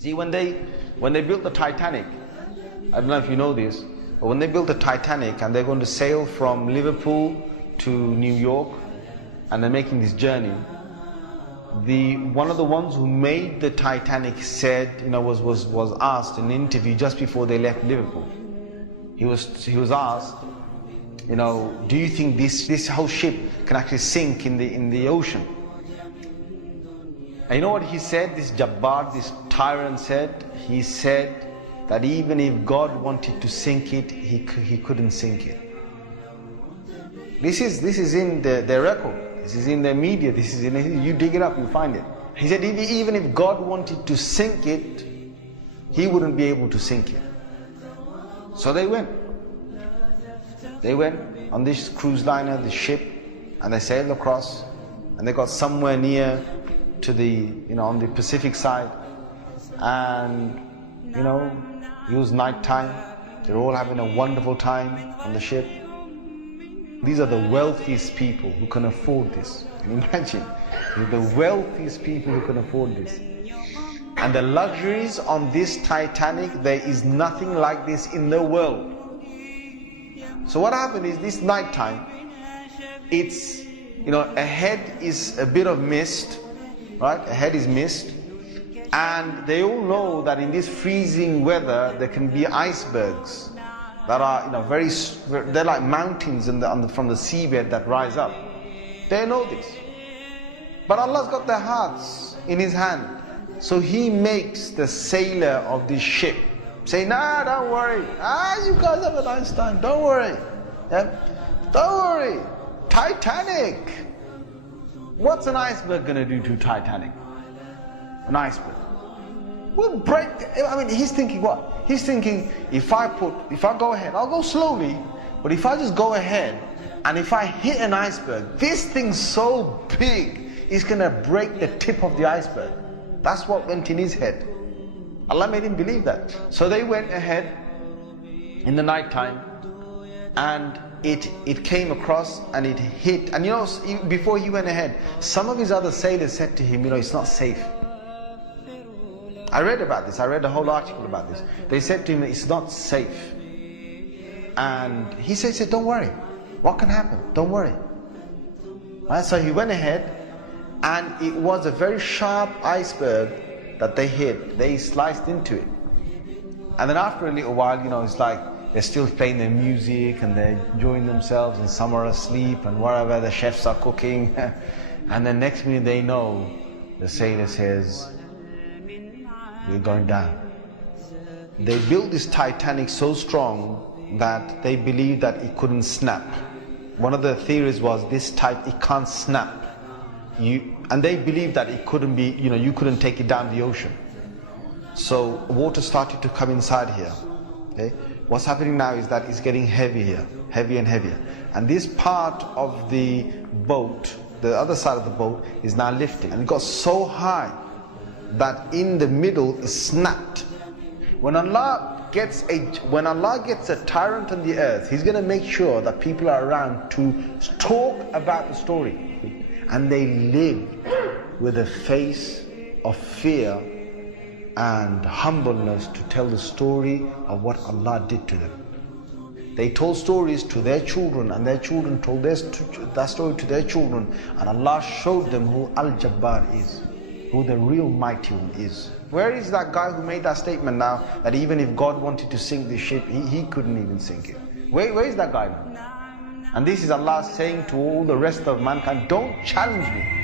See, when they built the Titanic, I don't know if you know this, but when they built the Titanic and they're going to sail from Liverpool to New York, and they're making this journey, one of the ones who made the Titanic said, was asked in an interview just before they left Liverpool. He was asked, do you think this whole ship can actually sink in the ocean? And you know what he said? This Jabbar, this tyrant said. He said that even if God wanted to sink it, he couldn't sink it. This is in their record. This is in the media. This is you dig it up, you find it. He said even if God wanted to sink it, he wouldn't be able to sink it. So they went. They went on this cruise liner, the ship, and they sailed across, and they got somewhere near to the, on the Pacific side, and it was night time. They're all having a wonderful time on the ship. These are the wealthiest people who can afford this. Can you imagine? They're the wealthiest people who can afford this. And the luxuries on this Titanic, there is nothing like this in the world. So what happened is, this night time, it's, ahead is a bit of mist, right? Ahead is mist. And they all know that in this freezing weather, there can be icebergs that are, they're like mountains from the seabed that rise up. They know this. But Allah's got their hearts in His hand. So He makes the sailor of this ship say, nah, don't worry. You guys have a nice time. Don't worry. Yeah? Don't worry. Titanic. What's an iceberg going to do to Titanic? An iceberg will break. He's thinking what? He's thinking, if I go ahead, I'll go slowly, but if I just go ahead, and if I hit an iceberg, this thing's so big, it's going to break the tip of the iceberg. That's what went in his head. Allah made him believe that. So they went ahead in the night time, and it came across and it hit. And before he went ahead, some of his other sailors said to him, it's not safe. I read about this. I read a whole article about this. They said to him, it's not safe. And he said, don't worry. What can happen? Don't worry. Right? So he went ahead, and it was a very sharp iceberg that they hit. They sliced into it. And then after a little while, it's like they're still playing their music and they're enjoying themselves, and some are asleep and whatever, the chefs are cooking. And then next minute they know, the sailor says, we're going down. They built this Titanic so strong that they believed that it couldn't snap. One of the theories was it can't snap. And they believed that it couldn't be, you couldn't take it down the ocean. So water started to come inside here. Okay? What's happening now is that it's getting heavy here, heavier and heavier. And this part of the boat, the other side of the boat, is now lifting. And it got so high that in the middle is snapped. When Allah gets a tyrant on the earth, He's going to make sure that people are around to talk about the story. And they live with a face of fear and humbleness to tell the story of what Allah did to them. They told stories to their children, and their children told that story to their children, and Allah showed them who Al-Jabbar is, who the real mighty one is. Where is that guy who made that statement now, that even if God wanted to sink this ship, he couldn't even sink it? Where is that guy now? And this is Allah saying to all the rest of mankind, don't challenge me.